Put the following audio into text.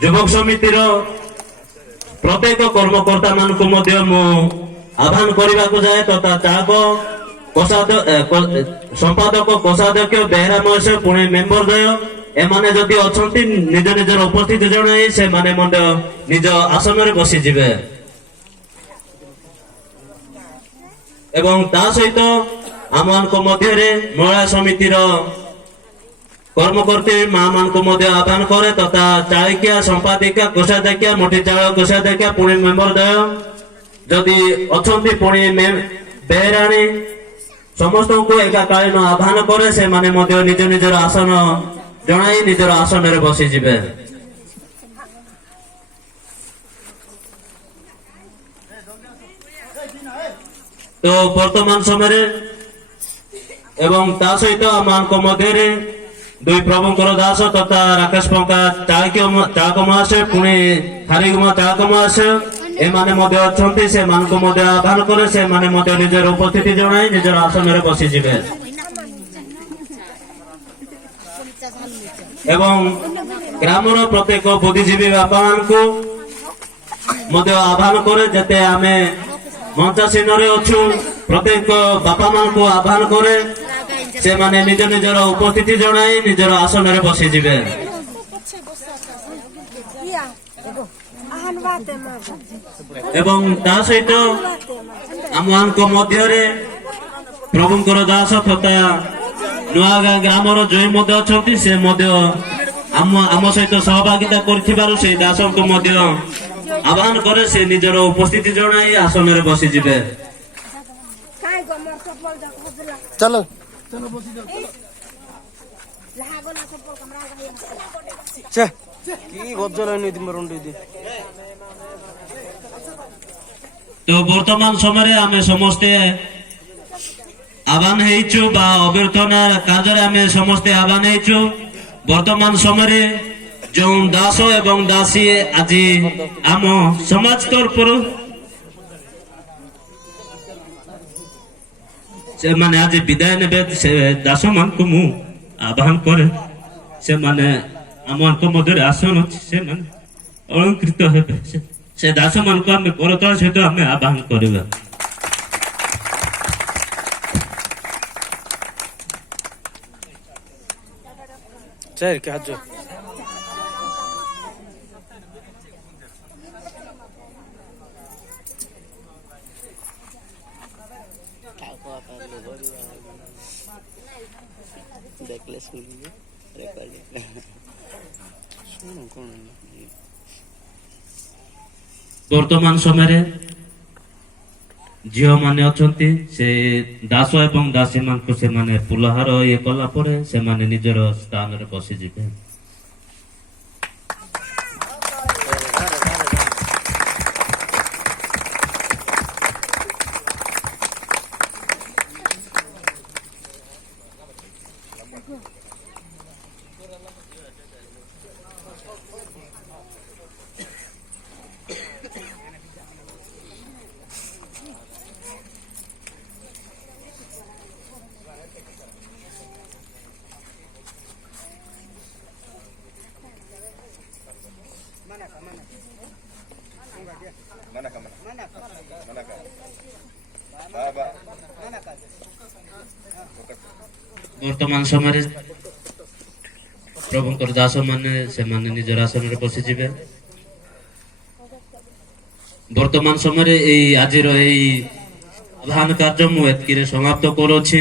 ଯୁବକ ସମିତିର ପ୍ରତ୍ୟେକ କର୍ମକର୍ତ୍ତା ମାନଙ୍କୁ ମଧ୍ୟ ମୁଁ ଆହ୍ୱାନ କରିବାକୁ ଯାଏ ତଥା ଚାଳକ ସମ୍ପାଦକ କୋଷାଧ୍ୟକ୍ଷ ବେହେରା ମହାଶୟ ପୁଣି ମେମ୍ବର ଦ୍ୱୟ ଏମାନେ ଯଦି ଅଛନ୍ତି ନିଜ ନିଜର ଉପସ୍ଥିତି ଜଣାଇ ସେମାନେ ମଧ୍ୟ ନିଜ ଆସନରେ ବସିଯିବେ ଏବଂ ତା ସହିତ ଆମମାନଙ୍କ ମଧ୍ୟରେ ମହିଳା ସମିତିର କର୍ମକର୍ତ୍ତା ମା ମାନଙ୍କୁ ମଧ୍ୟ ଆହ୍ୱାନ କରେ ତଥା ଚାଳିକିଆ ସମ୍ପାଦିକା କୋଷାଧ୍ୟକ୍ଷା ମୋଟି ଚାଳ କୋଷାଧ୍ୟକ୍ଷା ପୁଣି ମେମ୍ବର ଦ୍ୱୟ ଯଦି ଅଛନ୍ତି ପୁଣି ବେହେରାଣୀ ସମସ୍ତଙ୍କୁ ଏକାକାଳୀନ ଆହ୍ୱାନ କରେ ସେମାନେ ମଧ୍ୟ ନିଜ ନିଜର ଆସନ ଜଣାଇ ନିଜର ଆସନରେ ବସିଯିବେ। ତ ବର୍ତ୍ତମାନ ସମୟରେ ଏବଂ ତା ସହିତ ଆମମାନଙ୍କ ମଧ୍ୟରେ ଦୁଇ ପ୍ରଭୁଙ୍କର ଦାସ ତଥା ରାକେଶ ପଙ୍କା ଚାଳକ ମହାଶୟ ପୁଣି ହାରିଗୁମା ଚାଳକ ମହାଶୟ ଏମାନେ ମଧ୍ୟ ଅଛନ୍ତି ସେମାନଙ୍କୁ ମଧ୍ୟ ଆହ୍ୱାନ କରେ ସେମାନେ ମଧ୍ୟ ନିଜର ଉପସ୍ଥିତି ଜଣାଇ ନିଜର ଆସନରେ ବସିଯିବେ ଏବଂ ଗ୍ରାମର ପ୍ରତ୍ୟେକ ବୁଦ୍ଧିଜୀବୀ ବାପାମାନଙ୍କୁ ମଧ୍ୟ ଆହ୍ୱାନ କରେ ଯେତେ ଆମେ ମଞ୍ଚାସୀନରେ ଅଛୁ ପ୍ରତ୍ୟେକ ବାପା ମାନଙ୍କୁ ଆହ୍ୱାନ କରେ ସେମାନେ ନିଜ ନିଜର ଉପସ୍ଥିତି ଜଣାଇ ନିଜର ଆସନରେ ବସିଯିବେ ଏବଂ ତା ସହିତ ଆମମାନଙ୍କ ମଧ୍ୟରେ ପ୍ରଭୁଙ୍କର ଦାସ ତଥା ନୂଆଗାଁ ଗ୍ରାମର ଜୟ ମଧ୍ୟ ଅଛନ୍ତି ସେ ମଧ୍ୟ ଆମ ସହିତ ସହଭାଗିତା କରିଥିବାରୁ ସେ ଦାସଙ୍କୁ ମଧ୍ୟ ଆହ୍ୱାନ କରେ ସେ ନିଜର ଉପସ୍ଥିତି ଜଣାଇ ଆସନରେ ବସିଯିବେ चलो তো বর্তমান সময়ে আমি সমস্তে আহ্বান হয়েছু বা অভ্যর্থনা কাজরে আমি সমস্তে আহ্বান হয়েছু বর্তমান সময়ে যে দাস এবং দাসী আজি আম সমাজ তরফରୁ ସେମାନେ ଆଜି ବିଦାୟ ନେବେ ସେ ଦାସ ମାନଙ୍କୁ ମୁଁ ଆହ୍ୱାନ କରେ ସେମାନେ ଆମମାନଙ୍କ ମଧ୍ୟରେ ଆସନ ଅଛି ସେମାନେ ଅଳଙ୍କୃତ ହେବେ ସେ ଦାସ ମାନଙ୍କୁ ଆମେ କରତାଳ ସହିତ ଆମେ ଆହ୍ୱାନ କରିବା ବର୍ତ୍ତମାନ ସମୟରେ ଝିଅ ମାନେ ଅଛନ୍ତି ସେ ଦାସ ଏବଂ ଦାସୀ ମାନଙ୍କୁ ସେମାନେ ପୁଲହାର ଇଏ କଲା ପରେ ସେମାନେ ନିଜର ସ୍ଥାନରେ ବସିଯିବେ ବର୍ତ୍ତମାନ ସମୟରେ ପ୍ରଭୁଙ୍କର ଦାସ ମାନେ ସେମାନେ ନିଜର ଆସନରେ ବସିଯିବେ ବର୍ତ୍ତମାନ ସମୟରେ ଏଇ ଆଜିର ଏଇ ଆହ୍ୱାନ କାର୍ଯ୍ୟ ମୁଁ ଏତିକିରେ ସମାପ୍ତ କରୁଅଛି।